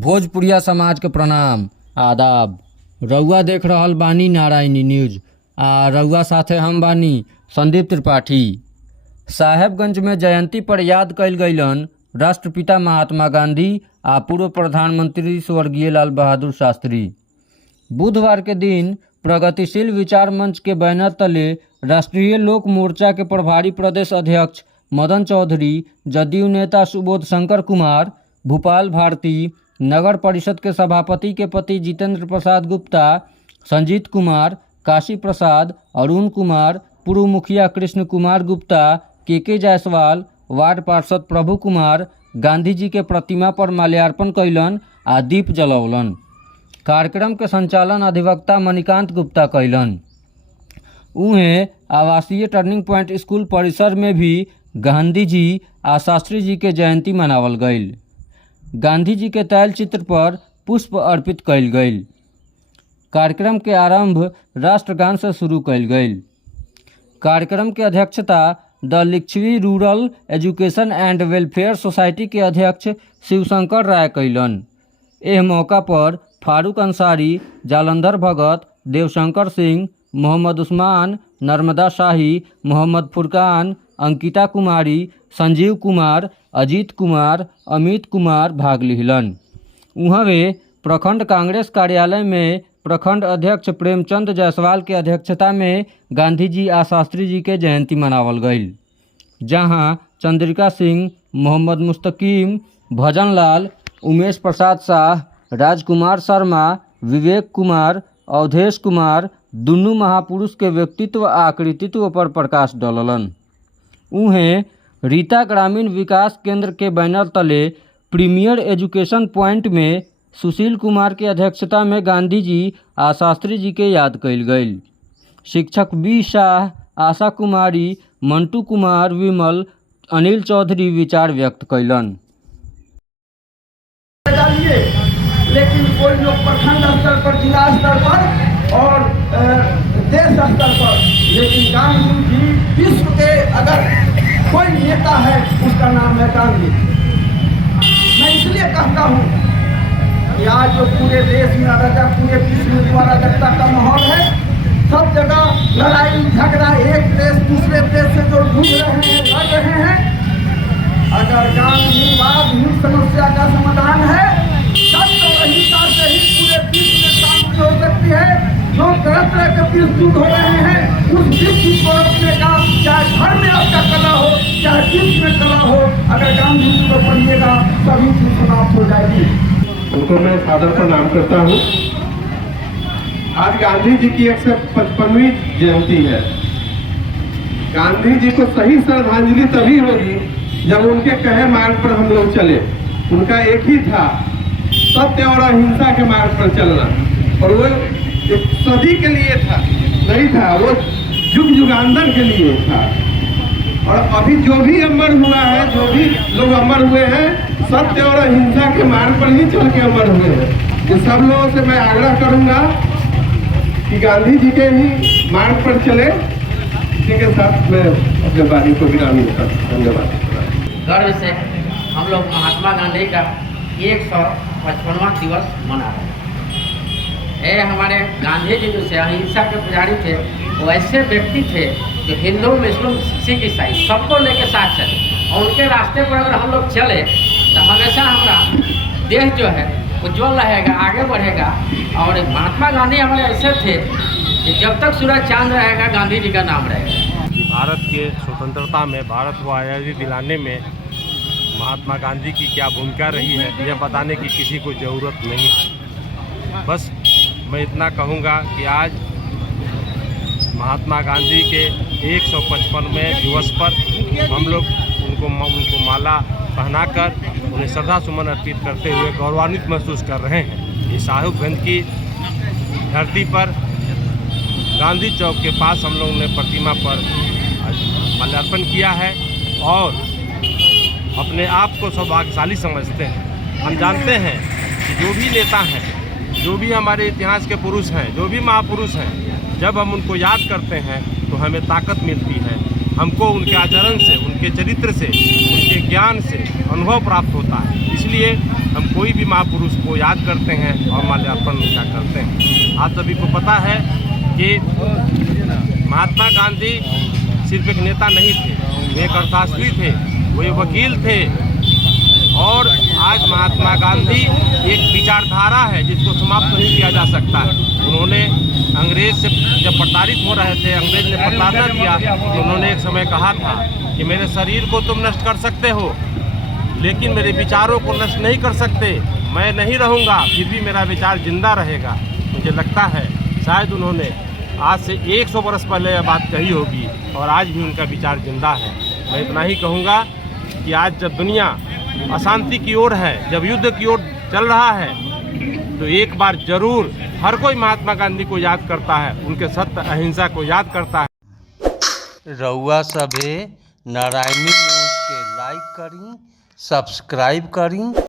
भोजपुरिया समाज के प्रणाम आदाब। रउआ देख रहल बानी नारायणी न्यूज आ रउआ साथे हम बानी संदीप त्रिपाठी। साहेबगंज में जयंती पर याद कइल गइलन राष्ट्रपिता महात्मा गांधी आ पूर्व प्रधानमंत्री स्वर्गीय लाल बहादुर शास्त्री। बुधवार के दिन प्रगतिशील विचार मंच के बैनर तले राष्ट्रीय लोक मोर्चा के प्रभारी प्रदेश अध्यक्ष मदन चौधरी, जदयू नेता सुबोध शंकर कुमार, भूपाल भारती, नगर परिषद के सभापति के पति जितेंद्र प्रसाद गुप्ता, संजीत कुमार, काशी प्रसाद, अरुण कुमार, पूर्व मुखिया कृष्ण कुमार गुप्ता, के जायसवाल, वार्ड पार्षद प्रभु कुमार गांधी जी के प्रतिमा पर माल्यार्पण कैलन आ दीप जलौलन। कार्यक्रम के संचालन अधिवक्ता मणिकांत गुप्ता कैलन। उहें आवासीय टर्निंग पॉइंट स्कूल परिसर में भी गांधी जी आ शास्त्री जी के जयंती मनावल गईल। गांधी जी के तैल चित्र पर पुष्प अर्पित कइल गईल। कार्यक्रम के आरंभ राष्ट्रगान से शुरू कइल गईल। कार्यक्रम के अध्यक्षता the Lichchhavi rural education and welfare society के अध्यक्ष शिवशंकर राय कैलन। एह मौका पर फारूक अंसारी, जालंधर भगत, देवशंकर सिंह, मोहम्मद उस्मान, नर्मदा शाही, मोहम्मद फुरकान, अंकिता कुमारी, संजीव कुमार, अजीत कुमार, अमित कुमार भाग लिहलन। उहवे प्रखंड कांग्रेस कार्यालय में प्रखंड अध्यक्ष प्रेमचंद जायसवाल के अध्यक्षता में गांधी जी आ शास्त्री जी के जयंती मनावल गईल, जहां चंद्रिका सिंह, मोहम्मद मुस्तकीम, भजन लाल, उमेश प्रसाद शाह, राजकुमार शर्मा, विवेक कुमार, अवधेश कुमार दुनू महापुरुष के व्यक्तित्व आ कृतित्व पर प्रकाश डाललन। उहें रीता ग्रामीण विकास केंद्र के बैनर तले प्रीमियर एजुकेशन पॉइंट में सुशील कुमार के अध्यक्षता में गांधी जी आ शास्त्री जी के याद कइल गईल। शिक्षक बी शाह, आशा कुमारी, मंटू कुमार, विमल, अनिल चौधरी विचार व्यक्त कैलन। लेकिन कोई लोग प्रखंड स्तर पर, जिला स्तर पर और देश स्तर पर, लेकिन गांधी जी विश्व के अगर कोई नेता है उसका नाम है गांधी। मैं इसलिए कहता हूँ कि आज जो पूरे देश में अराजक, पूरे विश्व में अराजकता का माहौल है, सब जगह लड़ाई झगड़ा, एक देश दूसरे देश से जो जूझ रहे हैं, लड़ रहे हैं, अगर गांधीवाद ही समस्या का समाधान है तब तो अहिंसा से ही पूरे विश्व में शांति हो सकती है। जो तरह तरह के विश्व हो रहे हैं उस विश्व को रोकने का, चाहे घर में आपका कला हो चाहे विश्व में कला हो, अगर गांधी जी को पढ़िएगा सभी चीज समाप्त हो जाएगी। उनको मैं सादर प्रणाम करता हूँ। आज गांधी जी की 155वीं जयंती है। गांधी जी को सही श्रद्धांजलि तभी होगी जब उनके कहे मार्ग पर हम लोग चले। उनका एक ही था, सत्य और अहिंसा के मार्ग पर चलना, और वो एक सदी के लिए था, नहीं था, वो युग युगांतर के लिए था। और अभी जो भी अमर हुआ है, जो भी लोग अमर हुए हैं, सत्य और अहिंसा के मार्ग पर ही चल के अमर हुए हैं। तो सब लोगों से मैं आग्रह करूंगा कि गांधी जी के ही मार्ग पर चले। इसी के साथ मैं अपने बारी को विराम देता हूं। धन्यवाद। गर्व से हम लोग महात्मा गांधी का 155वां दिवस मना रहे हैं। ये हमारे गांधी जी जो अहिंसा के पुजारी थे, वो ऐसे व्यक्ति थे जो हिंदू, मुस्लिम, सिख, ईसाई सबको लेके साथ चले, और उनके रास्ते पर अगर हम लोग चले तो हमेशा हमारा देश जो है उज्ज्वल रहेगा, आगे बढ़ेगा। और महात्मा गांधी हमारे ऐसे थे कि जब तक सूरज चांद रहेगा गांधी जी का नाम रहेगा। भारत के स्वतंत्रता में, भारत को आज़ादी दिलाने में महात्मा गांधी की क्या भूमिका रही है यह बताने की किसी को ज़रूरत नहीं है। बस मैं इतना कहूँगा कि आज महात्मा गांधी के 155वें दिवस पर हम लोग उनको माला पहनाकर उन्हें श्रद्धा सुमन अर्पित करते हुए गौरवान्वित महसूस कर रहे हैं। इस साहिबगंज की धरती पर गांधी चौक के पास हम लोगों ने प्रतिमा पर माल्यार्पण किया है और अपने आप को सौभाग्यशाली समझते हैं। हम जानते हैं कि जो भी नेता हैं, जो भी हमारे इतिहास के पुरुष हैं, जो भी महापुरुष हैं, जब हम उनको याद करते हैं तो हमें ताकत मिलती है, हमको उनके आचरण से, उनके चरित्र से, उनके ज्ञान से अनुभव प्राप्त होता है। इसलिए हम कोई भी महापुरुष को याद करते हैं और माल्यार्पण उनका करते हैं। आप सभी को पता है कि महात्मा गांधी सिर्फ एक नेता नहीं थे, वे एक अर्थशास्त्री थे, वे वकील थे। और आज महात्मा गांधी एक विचारधारा है जिसको समाप्त नहीं किया जा सकता है। उन्होंने अंग्रेज से जब प्रताड़ित हो रहे थे, अंग्रेज ने प्रताड़ना दिया, तो उन्होंने एक समय कहा था कि मेरे शरीर को तुम नष्ट कर सकते हो लेकिन मेरे विचारों को नष्ट नहीं कर सकते। मैं नहीं रहूँगा फिर भी मेरा विचार जिंदा रहेगा। मुझे लगता है शायद उन्होंने आज से 100 वर्ष पहले यह बात कही होगी और आज भी उनका विचार जिंदा है। मैं इतना ही कहूँगा कि आज जब दुनिया अशांति की ओर है, जब युद्ध की ओर चल रहा है, तो एक बार जरूर हर कोई महात्मा गांधी को याद करता है, उनके सत्य अहिंसा को याद करता है। रउआ सभे नारायणी न्यूज़ के लाइक करी, सब्सक्राइब करी।